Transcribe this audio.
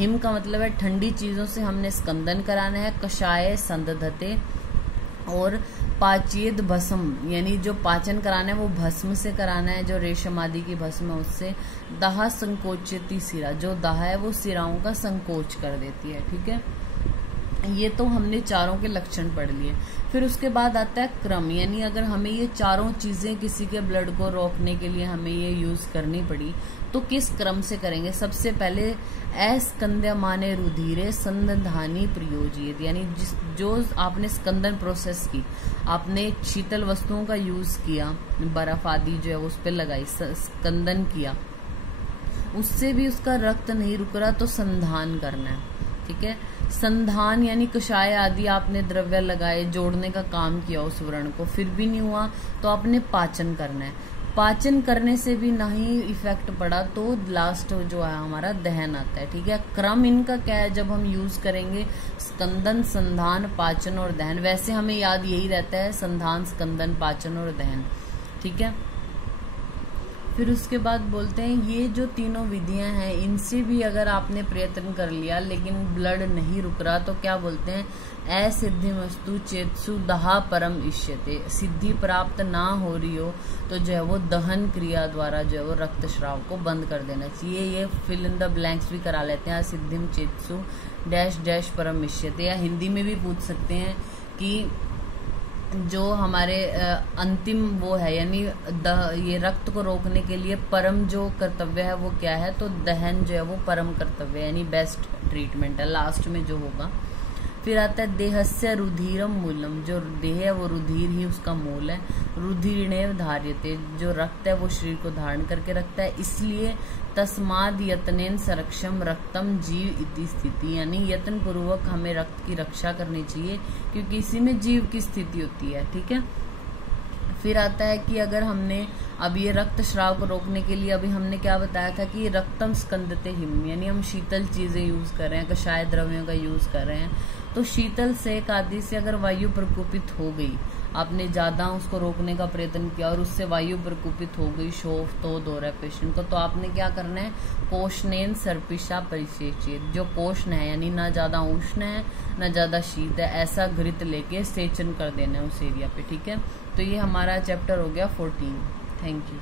Him का मतलब है ठंडी चीजों से हमने स्कंदन कराना है। कषाय संदधते, और पाचेद भस्म यानी जो पाचन कराना है वो भस्म से कराना है, जो रेशम आदि की भस्म है उससे। दाह संकोचती सिरा, जो दाह है वो सिराओं का संकोच कर देती है। ठीक है, ये तो हमने चारों के लक्षण पढ़ लिए। फिर उसके बाद आता है क्रम, यानी अगर हमें ये चारों चीजें किसी के ब्लड को रोकने के लिए हमें ये यूज करनी पड़ी तो किस क्रम से करेंगे। सबसे पहले स्कंदमाने रुधिरे संधानी प्रयोजित, यानी जो आपने स्कंदन प्रोसेस की, आपने शीतल वस्तुओं का यूज किया, बर्फ आदि जो है उस पर लगाई, स्कंदन किया, उससे भी उसका रक्त नहीं रुक रहा तो संधान करना है। ठीक है, संधान यानी कषाय आदि आपने द्रव्य लगाए, जोड़ने का काम किया उस व्रण को, फिर भी नहीं हुआ तो आपने पाचन करना है। पाचन करने से भी नहीं इफेक्ट पड़ा तो लास्ट जो है हमारा दहन आता है। ठीक है, क्रम इनका क्या है, जब हम यूज करेंगे स्कंदन, संधान, पाचन और दहन, वैसे हमें याद यही रहता है संधान, स्कंदन, पाचन और दहन। ठीक है, फिर उसके बाद बोलते हैं ये जो तीनों विधियां हैं इनसे भी अगर आपने प्रयत्न कर लिया लेकिन ब्लड नहीं रुक रहा तो क्या बोलते हैं, असिद्धिमस्तु चेतसु दहा परम इष्यते, सिद्धि प्राप्त ना हो रही हो तो जो है वो दहन क्रिया द्वारा जो है वो रक्त स्राव को बंद कर देना चाहिए। ये फिल इन द ब्लैंक्स भी करा लेते हैं, असिद्धिम चेतसु डैश डैश परम इष्यते, या हिंदी में भी पूछ सकते हैं कि जो हमारे अंतिम वो है, यानी ये रक्त को रोकने के लिए परम जो कर्तव्य है वो क्या है, तो दहन जो है वो परम कर्तव्य यानी बेस्ट ट्रीटमेंट है, लास्ट में जो होगा। फिर आता है देहस्य रुधिरम मूलम, जो देह है वो रुधिर ही उसका मूल है। रुधिर्णेव धार्यते, जो रक्त है वो शरीर को धारण करके रखता है, इसलिए तस्माद यत्नेन संरक्षम रक्तम जीव इति स्थिति, यानी यत्न पूर्वक हमें रक्त की रक्षा करनी चाहिए क्योंकि इसी में जीव की स्थिति होती है। ठीक है, फिर आता है कि अगर हमने अब ये रक्त स्राव को रोकने के लिए अभी हमने क्या बताया था कि रक्तम स्कंदते हिम, यानी हम शीतल चीजें यूज कर रहे हैं, कषाय द्रव्यों का यूज कर रहे हैं, तो शीतल सेक आदि से अगर वायु प्रकोपित हो गई, आपने ज्यादा उसको रोकने का प्रयत्न किया और उससे वायु प्रकोपित हो गई, शोफ तो हो रहा है पेशेंट को, तो आपने क्या करना है, कोष्णेन सर्पिशा परिसेचित, जो कोष्ण है यानी ना ज्यादा उष्ण है ना ज्यादा शीत है, ऐसा घृत लेके सेचन कर देना है उस एरिया पे। ठीक है, तो ये हमारा चैप्टर हो गया 14। Thank you.